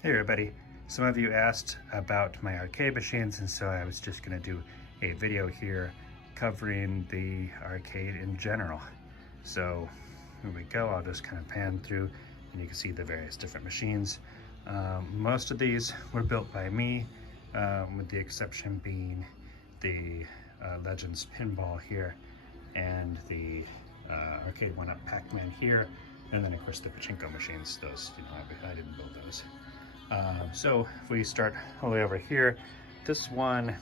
Hey everybody, some of you asked about my arcade machines, and so I was just going to do a video here covering the arcade in general. So here we go, I'll just kind of pan through and you can see the various different machines. Most of these were built by me, with the exception being the Legends Pinball here and the arcade one-up Pac-Man here, and then of course the Pachinko machines. Those, I didn't build those. So if we start all the way over here, this one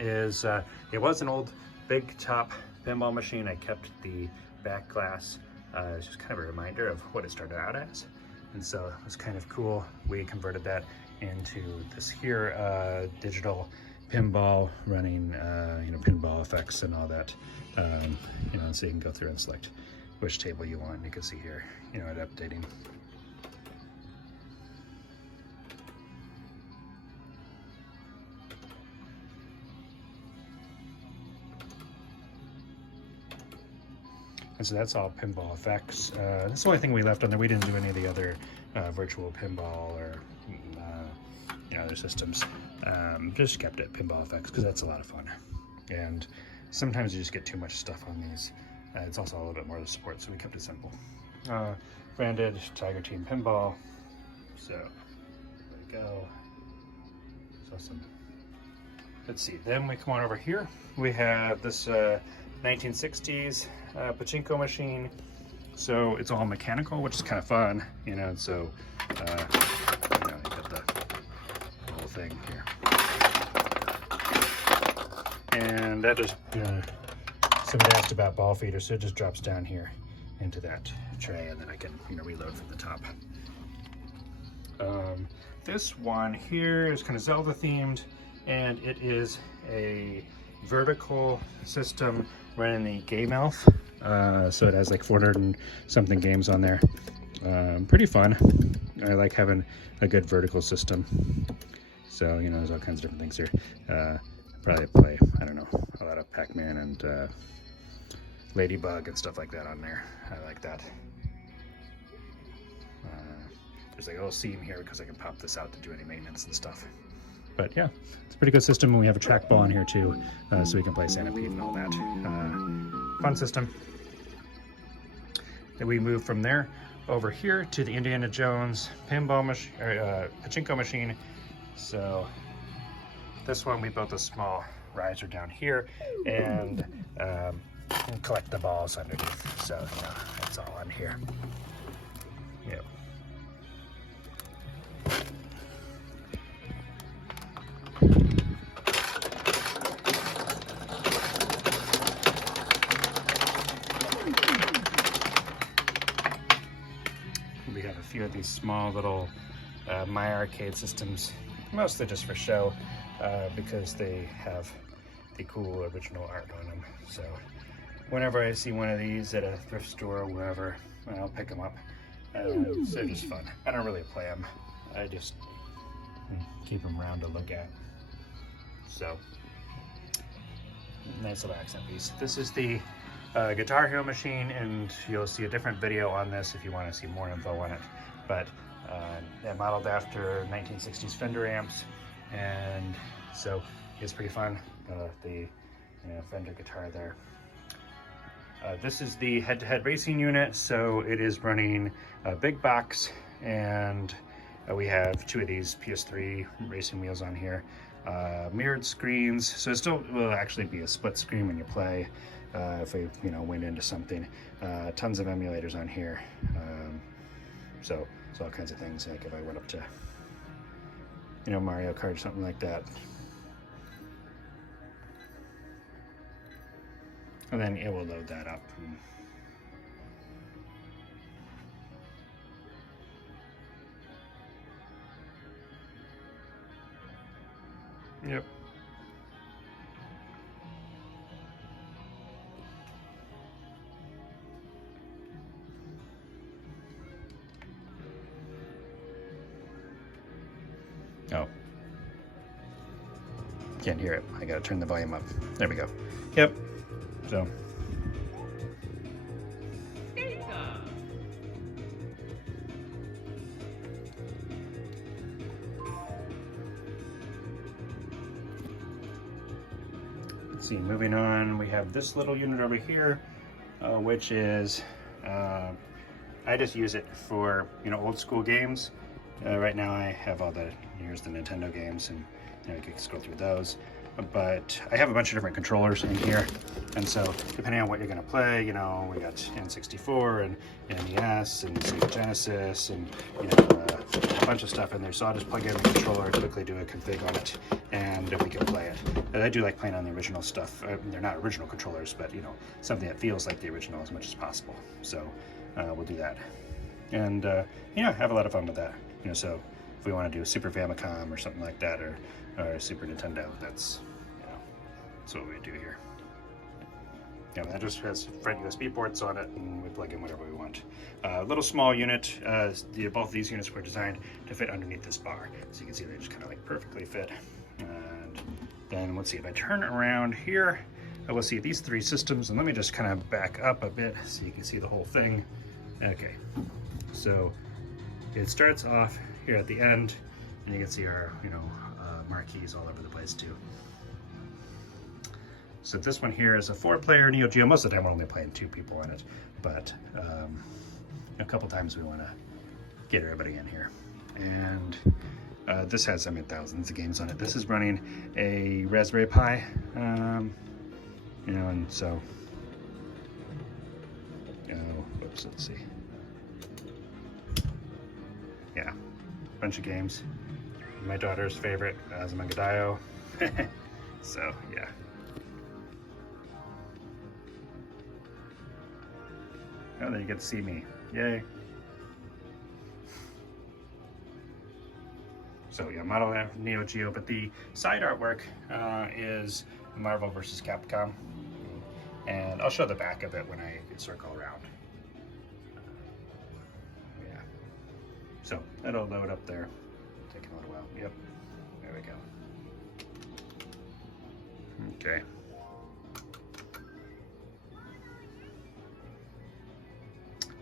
is, it was an old big top pinball machine. I kept the back glass. It's just kind of a reminder of what it started out as. And so it was kind of cool. We converted that into this here digital pinball running, pinball effects and all that. So you can go through and select which table you want. You can see here, it updating. And so that's all pinball effects. That's the only thing we left on there. We didn't do any of the other virtual pinball or other systems. Just kept it pinball effects because that's a lot of fun. And sometimes you just get too much stuff on these. It's also a little bit more to support, so we kept it simple. Branded Tiger Team Pinball. So there we go. So some. Let's see. Then we come on over here. We have this 1960s Pachinko machine. So it's all mechanical, which is kind of fun, so you got the whole thing here. And that just, somebody asked about ball feeder, so it just drops down here into that tray, and then I can, reload from the top. This one here is kind of Zelda themed, and it is a vertical system running the Game Elf. So it has like 400 and something games on there. Pretty fun. I like having a good vertical system. So, there's all kinds of different things here. Probably play, I don't know, a lot of Pac-Man and Ladybug and stuff like that on there. I like that. There's like a little seam here because I can pop this out to do any maintenance and stuff. But yeah, it's a pretty good system, and we have a trackball in here too, so we can play Centipede and all that. Fun system. Then we move from there over here to the Indiana Jones pinball machine, Pachinko machine. So this one, we built a small riser down here and collect the balls underneath. So it's all on here. Yep. We have a few of these small little My Arcade systems, mostly just for show, because they have the cool original art on them. So whenever I see one of these at a thrift store or wherever, I'll pick them up. So they're just fun. I don't really play them. I just keep them around to look at. So nice little accent piece. This is the Guitar Hero machine, and you'll see a different video on this if you want to see more info on it. But they're modeled after 1960s Fender amps, and so it's pretty fun. The Fender guitar there. This is the head-to-head racing unit, so it is running a big box, and we have two of these PS3 racing wheels on here. Mirrored screens, so it still will actually be a split screen when you play. If we went into something, tons of emulators on here, so all kinds of things. Like if I went up to Mario Kart or something like that, and then it will load that up. Yep. Oh. Can't hear it. I gotta turn the volume up. There we go. Yep. So. see, moving on, we have this little unit over here, which is, I just use it for, you know, old school games. Right now I have all the, here's the Nintendo games, and you know, you can scroll through those. But I have a bunch of different controllers in here, and so depending on what you're going to play, you know, we got N64 and NES and Sega Genesis and, you know, a bunch of stuff in there. So I'll just plug in the controller, quickly do a config on it, and we can play it. But I do like playing on the original stuff. They're not original controllers, but, you know, something that feels like the original as much as possible. So we'll do that, and you know, have a lot of fun with that. You know, so if we want to do Super Famicom or something like that, or Super Nintendo, that's, you know, that's what we do here. Yeah, that just has front USB ports on it, and we plug in whatever we want. Little small unit. Both of these units were designed to fit underneath this bar, so you can see they just kind of like perfectly fit. And then let's see, if I turn around here, I will see these three systems, and let me just kind of back up a bit so you can see the whole thing. Okay, so it starts off here at the end, and you can see our, you know, marquees all over the place too. So this one here is a 4-player Neo Geo. Most of the time we're only playing 2 people on it, but a couple times we want to get everybody in here. And this has, I mean, thousands of games on it. This is running a Raspberry Pi, you know, and so, oops, let's see. Yeah, bunch of games. My daughter's favorite, Azumangadayo. So, yeah. Oh, then you get to see me. Yay. So, yeah, model Neo Geo, but the side artwork is Marvel vs. Capcom. And I'll show the back of it when I circle around. Yeah. So, it'll load up there. Taking a little while. Yep. There we go. Okay.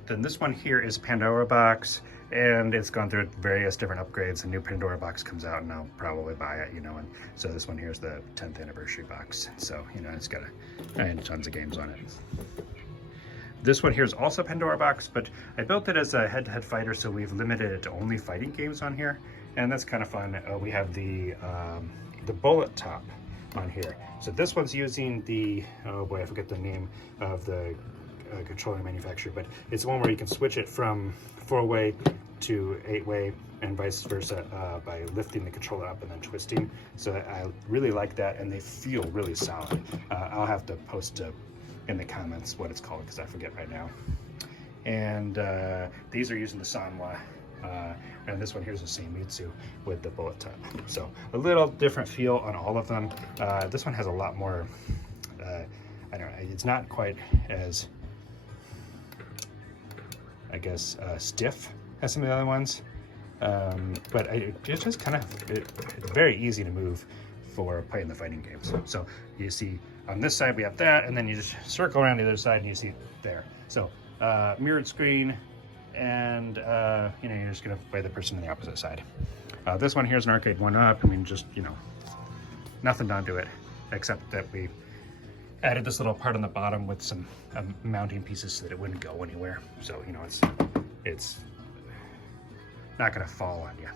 Then this one here is Pandora box, and it's gone through various different upgrades. A new Pandora box comes out, and I'll probably buy it, you know. And so this one here is the 10th anniversary box. So, you know, it's got tons of games on it. This one here is also Pandora box, but I built it as a head-to-head fighter, so we've limited it to only fighting games on here, and that's kind of fun. We have the bullet top on here. So this one's using the, oh boy, I forget the name of the controller manufacturer, but it's the one where you can switch it from 4-way to 8-way and vice versa by lifting the controller up and then twisting. So I really like that, and they feel really solid. I'll have to post in the comments what it's called because I forget right now. And these are using the Sanwa, and this one here's the same Mitsu with the bullet top. So a little different feel on all of them. This one has a lot more, I don't know, it's not quite as, I guess, stiff as some of the other ones, but it's just kind of, it's very easy to move for playing the fighting games. So you see on this side we have that, and then you just circle around the other side and you see there. So mirrored screen, and you know, you're just gonna play the person on the opposite side. This one here is an arcade 1-up. I mean, just, you know, nothing done to it except that we added this little part on the bottom with some mounting pieces so that it wouldn't go anywhere. So, you know, it's not gonna fall on you.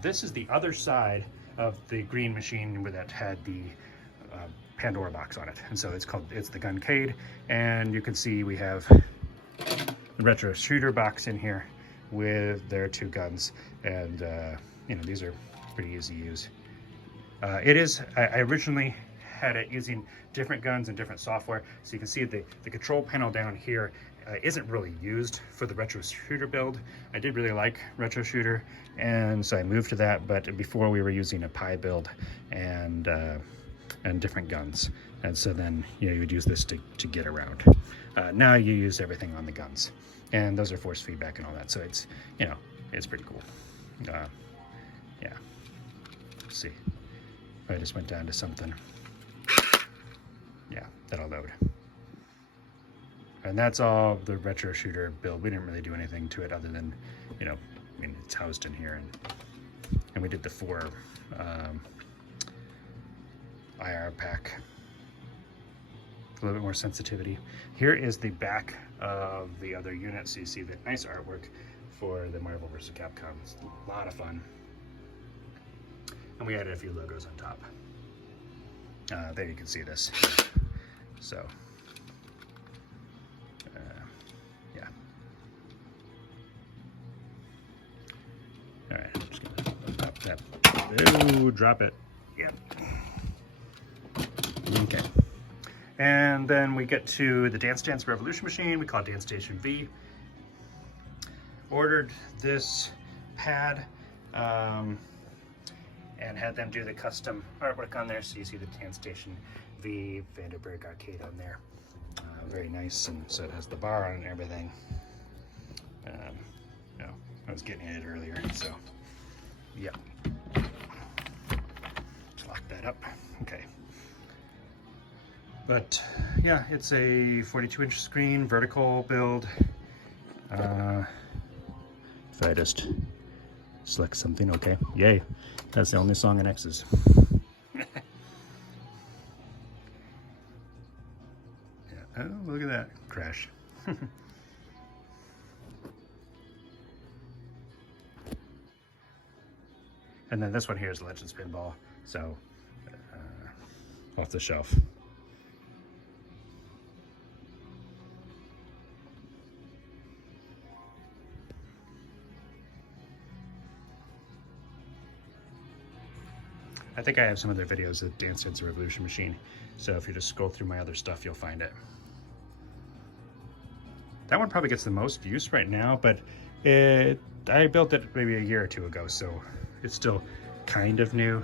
This is the other side of the green machine that had the Pandora box on it. And so it's the Guncade, and you can see we have the retro shooter box in here with their 2 guns. And, you know, these are pretty easy to use. I originally had it using different guns and different software. So you can see the control panel down here isn't really used for the retro shooter build. I did really like retro shooter, and so I moved to that, but before we were using a Pi build and different guns. And so then, you know, you would use this to get around. Now you use everything on the guns, and those are force feedback and all that. So it's, you know, it's pretty cool. Yeah, let's see. I just went down to something. Yeah, that'll load. And that's all the retro shooter build. We didn't really do anything to it other than, you know, I mean, it's housed in here, and we did the 4 IR pack. A little bit more sensitivity. Here is the back of the other unit, so you see the nice artwork for the Marvel vs. Capcom. It's a lot of fun. And we added a few logos on top. There you can see this. So, yeah. All right, I'm just gonna drop that. Ooh, drop it. Yep. Okay. And then we get to the Dance Dance Revolution machine. We call it Dance Station V. Ordered this pad and had them do the custom artwork on there. So you see the Dance Station V Vanderburg arcade on there. Very nice, and so it has the bar on it and everything. No, I was getting it earlier, so yeah. Let's lock that up. Okay. But yeah, it's a 42-inch screen, vertical build. If I just select something, okay, yay. That's the only song in X's. Yeah. Oh, look at that, crash. And then this one here is Legends Pinball, so off the shelf. I think I have some other videos of Dance Dance Revolution machine, so if you just scroll through my other stuff, you'll find it. That one probably gets the most use right now, but I built it maybe a year or two ago, so it's still kind of new.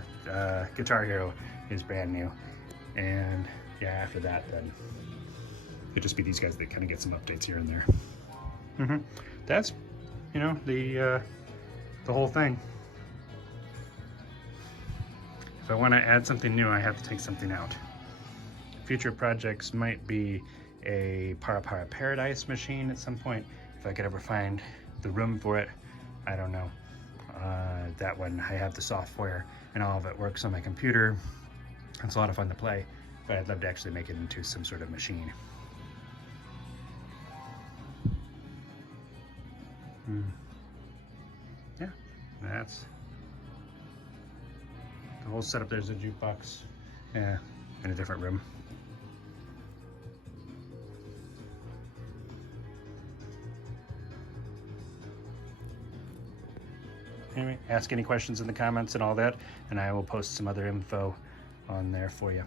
Guitar Hero is brand new, and yeah, after that, then it'd just be these guys that kind of get some updates here and there. That's, you know, the whole thing. If I want to add something new, I have to take something out. Future projects might be a Para Para Paradise machine at some point, if I could ever find the room for it. I don't know. That one, I have the software and all of it works on my computer. It's a lot of fun to play, but I'd love to actually make it into some sort of machine. Yeah, that's the whole setup. There's a jukebox, yeah, in a different room. Anyway, ask any questions in the comments and all that, and I will post some other info on there for you.